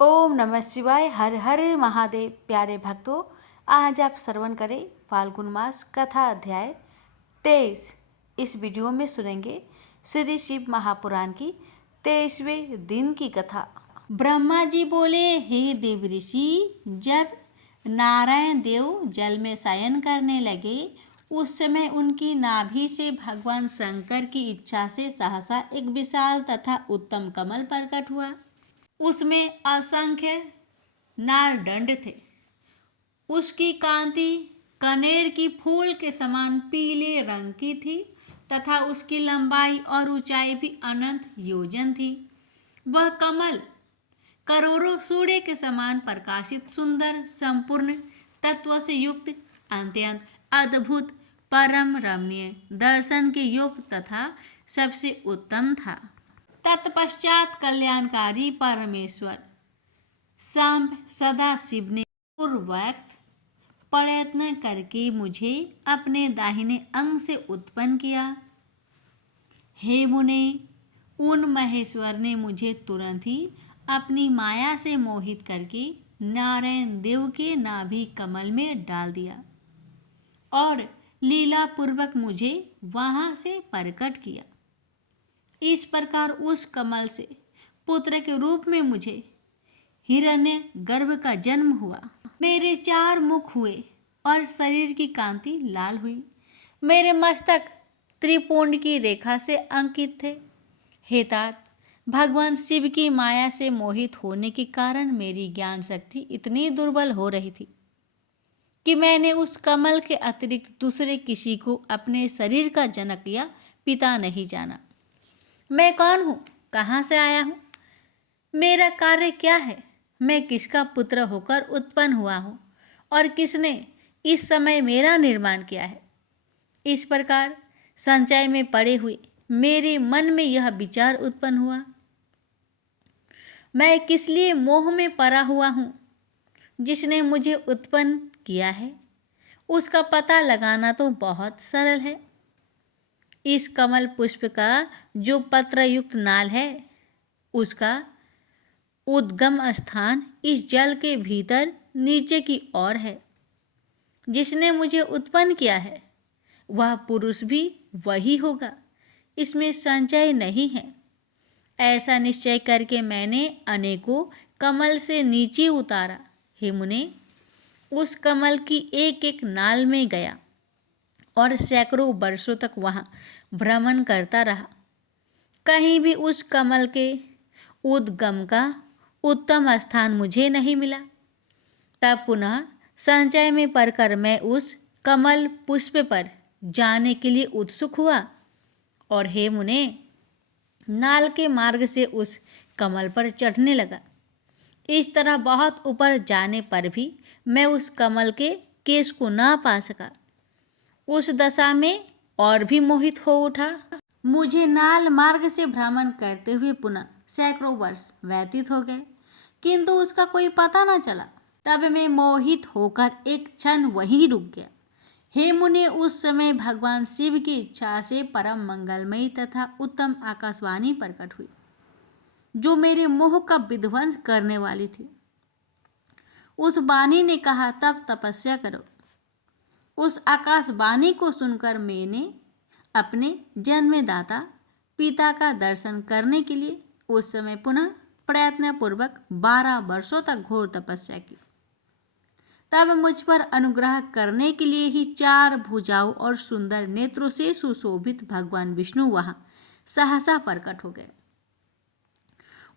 ओम नमः शिवाय। हर हर महादेव। प्यारे भक्तों, आज आप श्रवण करें फाल्गुन मास कथा अध्याय 23। इस वीडियो में सुनेंगे श्री शिव महापुराण की 23वें दिन की कथा। ब्रह्मा जी बोले, हे देव ऋषि, जब नारायण देव जल में शयन करने लगे उस समय उनकी नाभि से भगवान शंकर की इच्छा से सहसा एक विशाल तथा उत्तम कमल प्रकट हुआ। उसमें असंख्य नाल दंड थे। उसकी कांति कनेर की फूल के समान पीले रंग की थी तथा उसकी लंबाई और ऊंचाई भी अनंत योजन थी। वह कमल करोड़ों सूर्य के समान प्रकाशित, सुंदर, संपूर्ण तत्व से युक्त, अत्यंत अद्भुत, परम रमणीय, दर्शन के योग्य तथा सबसे उत्तम था। तत्पश्चात कल्याणकारी परमेश्वर सांब सदा शिव ने पूर्वक प्रयत्न करके मुझे अपने दाहिने अंग से उत्पन्न किया। हे मुने, उन महेश्वर ने मुझे तुरंत ही अपनी माया से मोहित करके नारायण देव के नाभि कमल में डाल दिया और लीला पूर्वक मुझे वहां से प्रकट किया। इस प्रकार उस कमल से पुत्र के रूप में मुझे हिरण्य गर्भ का जन्म हुआ। मेरे 4 मुख हुए और शरीर की कांति लाल हुई। मेरे मस्तक त्रिपुंड की रेखा से अंकित थे। हे तात, भगवान शिव की माया से मोहित होने के कारण मेरी ज्ञान शक्ति इतनी दुर्बल हो रही थी कि मैंने उस कमल के अतिरिक्त दूसरे किसी को अपने शरीर का जनक या पिता नहीं जाना। मैं कौन हूँ? कहाँ से आया हूँ? मेरा कार्य क्या है? मैं किसका पुत्र होकर उत्पन्न हुआ हूँ और किसने इस समय मेरा निर्माण किया है? इस प्रकार संचय में पड़े हुए मेरे मन में यह विचार उत्पन्न हुआ, मैं किस लिए मोह में पड़ा हुआ हूँ? जिसने मुझे उत्पन्न किया है उसका पता लगाना तो बहुत सरल है। इस कमल पुष्प का जो पत्र युक्त नाल है उसका उद्गम स्थान इस जल के भीतर नीचे की ओर है। जिसने मुझे उत्पन्न किया है वह पुरुष भी वही होगा, इसमें संशय नहीं है। ऐसा निश्चय करके मैंने अनेकों कमल से नीचे उतारा। हे मुने, उस कमल की एक एक नाल में गया और सैकड़ों वर्षों तक वहाँ भ्रमण करता रहा। कहीं भी उस कमल के उद्गम का उत्तम स्थान मुझे नहीं मिला। तब पुनः संचय में पड़कर मैं उस कमल पुष्प पर जाने के लिए उत्सुक हुआ और हे मुने, नाल के मार्ग से उस कमल पर चढ़ने लगा। इस तरह बहुत ऊपर जाने पर भी मैं उस कमल के केश को ना पा सका। उस दशा में और भी मोहित हो उठा। मुझे नाल मार्ग से भ्रमण करते हुए पुनः सैकड़ों वर्ष व्यतीत हो गए, किंतु उसका कोई पता न चला। तब मैं मोहित होकर एक क्षण वहीं रुक गया। हे मुने, उस समय भगवान शिव की इच्छा से परम मंगलमयी तथा उत्तम आकाशवाणी प्रकट हुई, जो मेरे मोह का विध्वंस करने वाली थी। उस वाणी ने कहा, तब तपस्या करो। उस आकाशवाणी को सुनकर मैंने अपने जन्मदाता पिता का दर्शन करने के लिए उस समय पुनः प्रयत्नपूर्वक 12 वर्षों तक घोर तपस्या की। तब मुझ पर अनुग्रह करने के लिए ही 4 भुजाओं और सुंदर नेत्रों से सुशोभित भगवान विष्णु वहां सहसा प्रकट हो गए।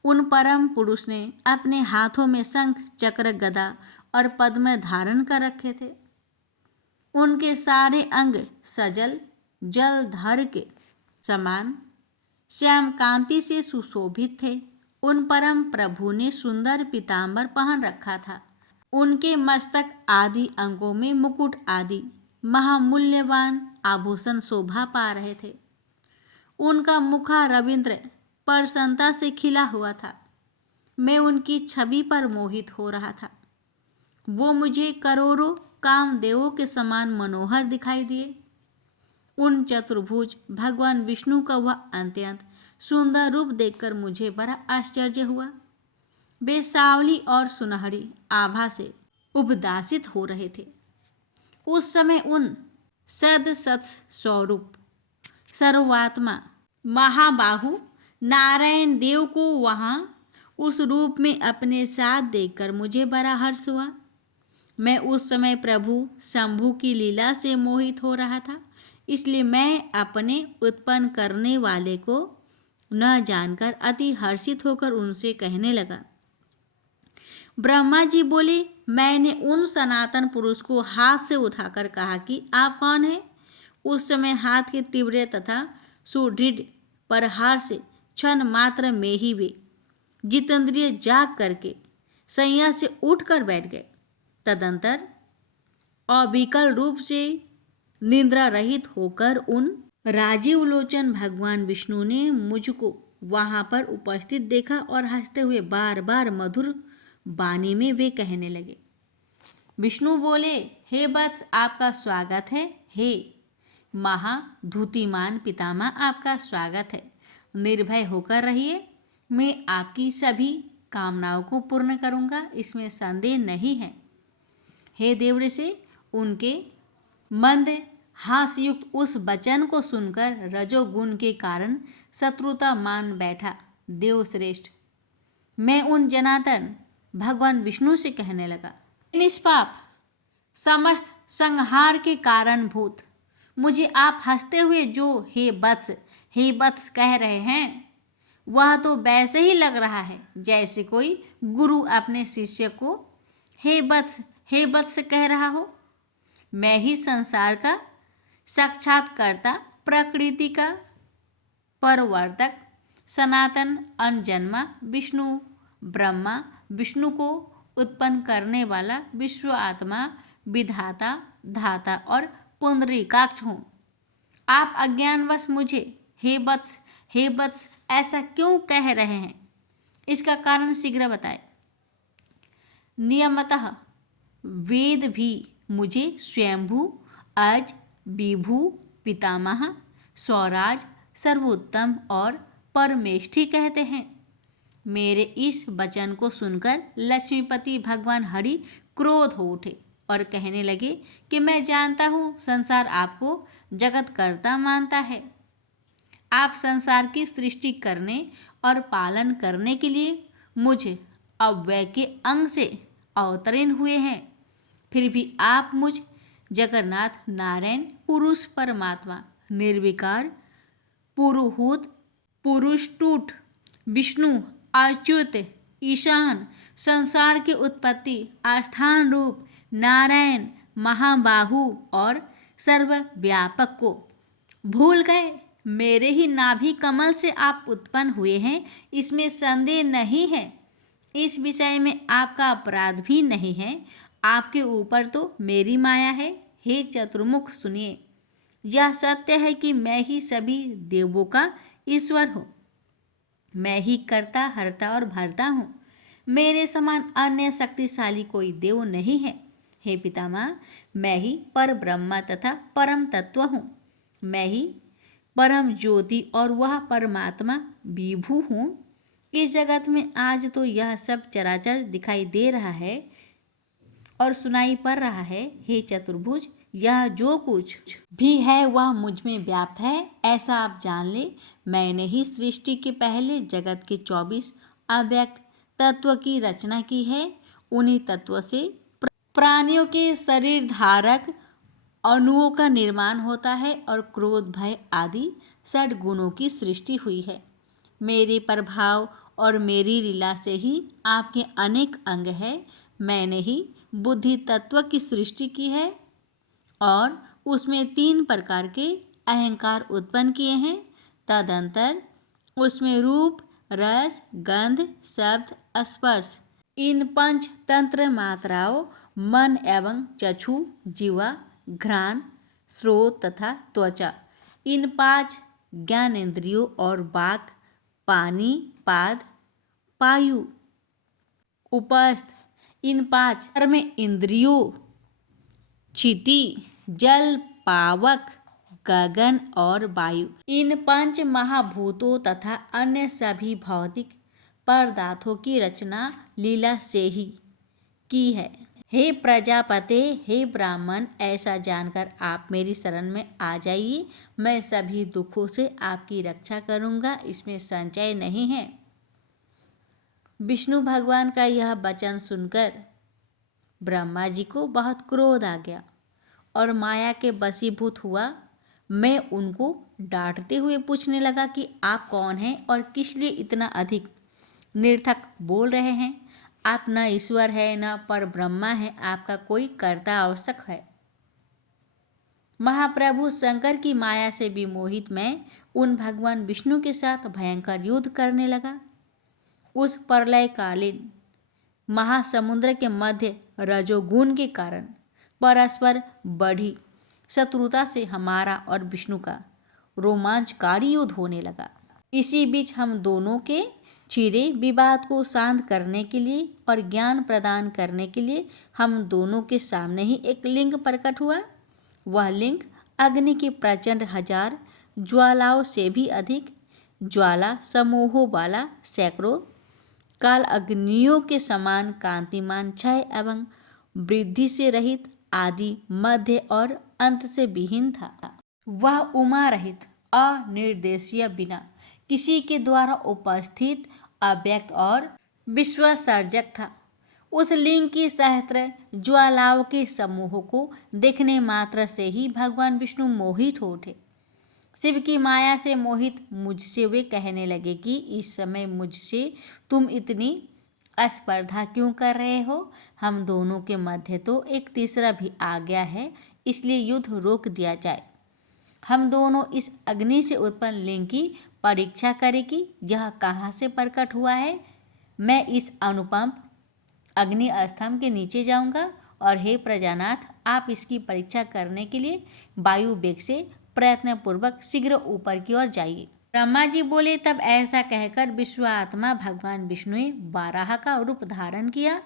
उन परम पुरुष ने अपने हाथों में शंख, चक्र, गदा और पद्म धारण कर रखे थे। उनके सारे अंग सजल जलधर के समान श्याम कांति से सुशोभित थे। उन परम प्रभु ने सुंदर पीतांबर पहन रखा था। उनके मस्तक आदि अंगों में मुकुट आदि महामूल्यवान आभूषण शोभा पा रहे थे। उनका मुखा रविंद्र प्रसन्नता से खिला हुआ था। मैं उनकी छवि पर मोहित हो रहा था। वो मुझे करोड़ों कामदेवों के समान मनोहर दिखाई दिए। उन चतुर्भुज भगवान विष्णु का वह अत्यंत सुंदर रूप देखकर मुझे बड़ा आश्चर्य हुआ। वे सावली और सुनहरी आभा से उपदासित हो रहे थे। उस समय उन सद सत स्वरूप सर्वात्मा महाबाहु नारायण देव को वहाँ उस रूप में अपने साथ देखकर मुझे बड़ा हर्ष हुआ। मैं उस समय प्रभु शंभु की लीला से मोहित हो रहा था, इसलिए मैं अपने उत्पन्न करने वाले को न जानकर अति हर्षित होकर उनसे कहने लगा। ब्रह्मा जी बोले, मैंने उन सनातन पुरुष को हाथ से उठाकर कहा कि आप कौन हैं? उस समय हाथ के तीव्र तथा सुदृढ़ प्रहार से क्षण मात्र में ही वे जितेंद्रिय जाग करके सैया से उठकर बैठ गए। तदंतर अविकल रूप से निद्रा रहित होकर उन राजीव लोचन भगवान विष्णु ने मुझको वहां पर उपस्थित देखा और हंसते हुए बार बार मधुर वाणी में वे कहने लगे। विष्णु बोले, हे वत्स, आपका स्वागत है। हे महाधूतिमान पितामह, आपका स्वागत है। निर्भय होकर रहिए, मैं आपकी सभी कामनाओं को पूर्ण करूंगा, इसमें संदेह नहीं है। हे देवऋषि, उनके मंद हास्ययुक्त उस वचन को सुनकर रजोगुण के कारण शत्रुता मान बैठा देवश्रेष्ठ मैं उन जनार्दन भगवान विष्णु से कहने लगा, निष्पाप समस्त संहार के कारणभूत मुझे आप हंसते हुए जो हे वत्स कह रहे हैं, वह तो वैसे ही लग रहा है जैसे कोई गुरु अपने शिष्य को हे वत्स कह रहा हो। मैं ही संसार का साक्षात्कर्ता, प्रकृति का परवर्तक, सनातन अनजन्मा विष्णु ब्रह्मा, विष्णु को उत्पन्न करने वाला विश्व आत्मा, विधाता, धाता और पुंडरीकाक्ष हूँ। आप अज्ञानवश मुझे हे वत्स ऐसा क्यों कह रहे हैं? इसका कारण शीघ्र बताए। नियमतः वेद भी मुझे स्वयंभू, अज, विभू, पितामह, स्वराज, सर्वोत्तम और परमेष्ठी कहते हैं। मेरे इस वचन को सुनकर लक्ष्मीपति भगवान हरि क्रोध हो उठे और कहने लगे कि मैं जानता हूँ संसार आपको जगत कर्ता मानता है। आप संसार की सृष्टि करने और पालन करने के लिए मुझ अव्यय के अंग से अवतीर्ण हुए हैं। फिर भी आप मुझ जगन्नाथ नारायण पुरुष परमात्मा निर्विकार पुरुहूत पुरुषटूट विष्णु अच्युत ईशान संसार की उत्पत्ति आस्थान रूप नारायण महाबाहु और सर्वव्यापक को भूल गए। मेरे ही नाभि कमल से आप उत्पन्न हुए हैं, इसमें संदेह नहीं है। इस विषय में आपका अपराध भी नहीं है। आपके ऊपर तो मेरी माया है। हे चतुर्मुख, सुनिए, यह सत्य है कि मैं ही सभी देवों का ईश्वर हूँ। मैं ही कर्ता, हर्ता और भरता हूँ। मेरे समान अन्य शक्तिशाली कोई देव नहीं है। हे पितामह, मैं ही पर ब्रह्मा तथा परम तत्व हूँ। मैं ही परम ज्योति और वह परमात्मा विभू हूँ। इस जगत में आज तो यह सब चराचर दिखाई दे रहा है और सुनाई पड़ रहा है। हे चतुर्भुज, यह जो कुछ भी है वह मुझ में व्याप्त है, ऐसा आप जान ले। मैंने ही सृष्टि के पहले जगत के 24 अव्यक्त तत्व की रचना की है। उन्हीं तत्व से प्राणियों के शरीर धारक अणुओं का निर्माण होता है और क्रोध, भय आदि षड गुणों की सृष्टि हुई है। मेरे प्रभाव और मेरी लीला से ही आपके अनेक अंग हैं। मैंने ही बुद्धि तत्व की सृष्टि की है और उसमें 3 प्रकार के अहंकार उत्पन्न किए हैं। तदंतर उसमें रूप, रस, गंध, शब्द, स्पर्श, इन 5 तंत्र मात्राओं मन एवं चक्षु, जीवा, घ्राण, श्रोत तथा त्वचा, इन 5 ज्ञानेंद्रियों और वाक, पानी, पाद, पायु, उपस्थ, इन 5 कर्म इंद्रियों, क्षिति, जल, पावक, गगन और वायु, इन 5 महाभूतों तथा अन्य सभी भौतिक पदार्थों की रचना लीला से ही की है। हे प्रजापते, हे ब्राह्मण, ऐसा जानकर आप मेरी शरण में आ जाइए। मैं सभी दुखों से आपकी रक्षा करूंगा, इसमें संशय नहीं है। विष्णु भगवान का यह वचन सुनकर ब्रह्मा जी को बहुत क्रोध आ गया और माया के वशीभूत हुआ मैं उनको डांटते हुए पूछने लगा कि आप कौन हैं और किस लिए इतना अधिक निरर्थक बोल रहे हैं। आप न ईश्वर है न पर ब्रह्मा है, आपका कोई कर्ता आवश्यक है। महाप्रभु शंकर की माया से विमोहित मैं उन भगवान विष्णु के साथ भयंकर युद्ध करने लगा। उस प्रलयकालीन महासमुद्र के मध्य रजोगुण के कारण परस्पर बढ़ी शत्रुता से हमारा और विष्णु का रोमांचकारी युद्ध होने लगा। इसी बीच हम दोनों के छिरे विवाद को शांत करने के लिए और ज्ञान प्रदान करने के लिए हम दोनों के सामने ही एक लिंग प्रकट हुआ। वह लिंग अग्नि की प्रचंड हजार ज्वालाओं से भी अधिक ज्वाला समूहों वाला, सैकड़ों काल अग्नियों के समान कांतिमान, क्षय एवं वृद्धि से रहित, आदि मध्य और अंत से विहीन था। वह उमा रहित, अनिर्देशीय, बिना किसी के द्वारा उपस्थित, अव्यक्त और विश्वसर्जक था। उस लिंग की सहस्त्र ज्वालाओं के समूहों को देखने मात्र से ही भगवान विष्णु मोहित हो उठे। शिव की माया से मोहित मुझसे वे कहने लगे कि इस समय मुझसे तुम इतनी स्पर्धा क्यों कर रहे हो? हम दोनों के मध्य तो एक तीसरा भी आ गया है, इसलिए युद्ध रोक दिया जाए। हम दोनों इस अग्नि से उत्पन्न लिंग की परीक्षा करें कि यह कहाँ से प्रकट हुआ है। मैं इस अनुपम अग्नि स्तंभ के नीचे जाऊंगा और हे प्रजानाथ, आप इसकी परीक्षा करने के लिए वायु वेग से प्रयत्नपूर्वक शीघ्र ऊपर की ओर जाइए। ब्रह्मा जी बोले। तब ऐसा कहकर विश्वात्मा भगवान विष्णु ने वाराह का रूप धारण किया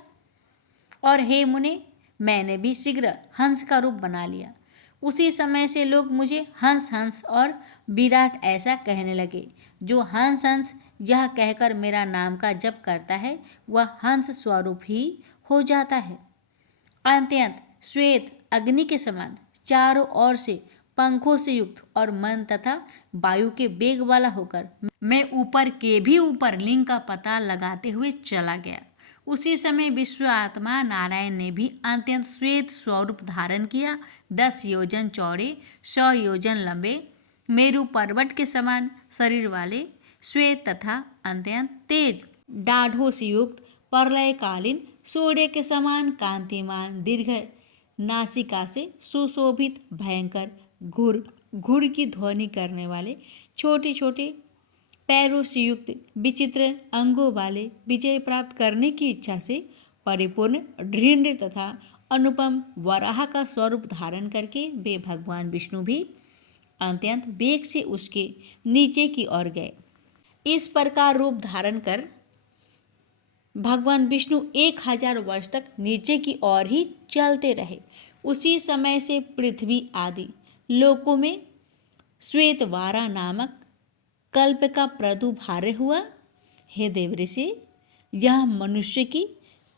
और हे मुने, मैंने भी शीघ्र हंस का रूप बना लिया। उसी समय से लोग मुझे हंस हंस और विराट ऐसा कहने लगे। जो हंस हंस यह कहकर मेरा नाम का जप करता है, वह हंस स्वरूप ही हो जाता है। अत्यंत श्वेत अग्नि के समान चारों ओर से पंखों से युक्त और मन तथा वायु के वेग वाला होकर मैं ऊपर के भी ऊपर लिंग का पता लगाते हुए चला गया। उसी समय विश्व आत्मा नारायण ने भी अत्यंत श्वेत स्वरूप धारण किया। 10 योजन चौड़े, 100 योजन लंबे, मेरु पर्वत के समान शरीर वाले, श्वेत तथा अत्यंत तेज दाढ़ों से युक्त, प्रलयकालीन सूर्य के समान कांतिमान, दीर्घ नासिका से सुशोभित, भयंकर घुर घुर की ध्वनि करने वाले, छोटे छोटे पैरों से युक्त, विचित्र अंगों वाले, विजय प्राप्त करने की इच्छा से परिपूर्ण, दृढ़ तथा अनुपम वराह का स्वरूप धारण करके वे भगवान विष्णु भी अत्यंत वेग से उसके नीचे की ओर गए। इस प्रकार रूप धारण कर भगवान विष्णु 1000 वर्ष तक नीचे की ओर ही चलते रहे। उसी समय से पृथ्वी आदि लोकों में श्वेतवारा नामक कल्प का प्रादुर्भाव हुआ। हे देवऋषि, यह मनुष्य की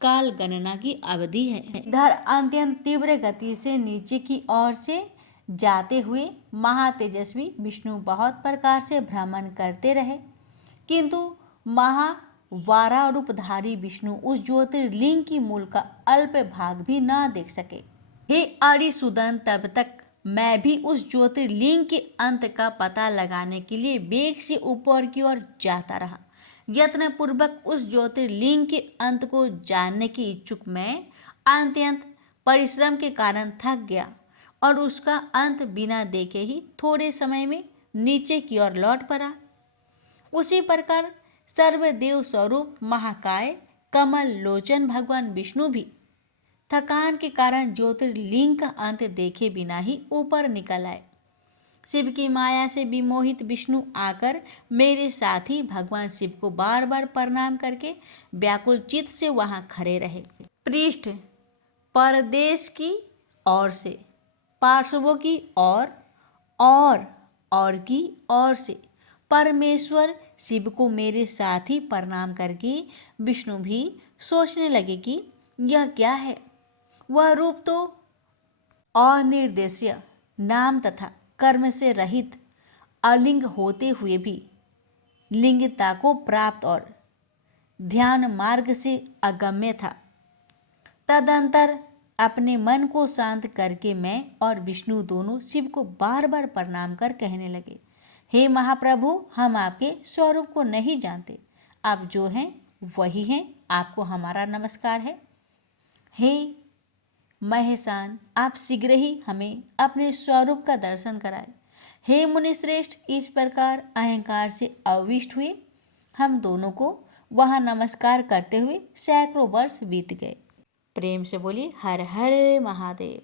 काल गणना की अवधि है। इधर अत्यंत तीव्र गति से नीचे की ओर से जाते हुए महातेजस्वी विष्णु बहुत प्रकार से भ्रमण करते रहे, किंतु महावारा रूपधारी विष्णु उस ज्योतिर्लिंग की मूल का अल्प भाग भी न देख सके। हे अरिसुदन, तब तक मैं भी उस ज्योतिर्लिंग के अंत का पता लगाने के लिए वेग से ऊपर की ओर जाता रहा। यत्न पूर्वक उस ज्योतिर्लिंग के अंत को जानने की इच्छुक मैं अत्यंत परिश्रम के कारण थक गया और उसका अंत बिना देखे ही थोड़े समय में नीचे की ओर लौट पड़ा। उसी प्रकार सर्वदेव स्वरूप महाकाय कमल लोचन भगवान विष्णु भी थकान के कारण ज्योतिर्लिंग का अंत देखे बिना ही ऊपर निकल आए। शिव की माया से विमोहित विष्णु आकर मेरे साथी भगवान शिव को बार बार प्रणाम करके व्याकुल चित्त से वहां खड़े रहे। पृष्ठ परदेश की ओर से, पार्श्वों की और की ओर से परमेश्वर शिव को मेरे साथ ही प्रणाम करके विष्णु भी सोचने लगे कि यह क्या है। वह रूप तो अनिर्देश्य, नाम तथा कर्म से रहित, अलिंग होते हुए भी लिंगता को प्राप्त और ध्यान मार्ग से अगम्य था। तदंतर अपने मन को शांत करके मैं और विष्णु दोनों शिव को बार बार प्रणाम कर कहने लगे, हे महाप्रभु, हम आपके स्वरूप को नहीं जानते। आप जो हैं वही हैं, आपको हमारा नमस्कार है। हे महेशान, आप शीघ्र ही हमें अपने स्वरूप का दर्शन कराए। हे मुनिश्रेष्ठ, इस प्रकार अहंकार से अविष्ट हुए हम दोनों को वहाँ नमस्कार करते हुए सैकड़ों वर्ष बीत गए। प्रेम से बोली हर हर महादेव।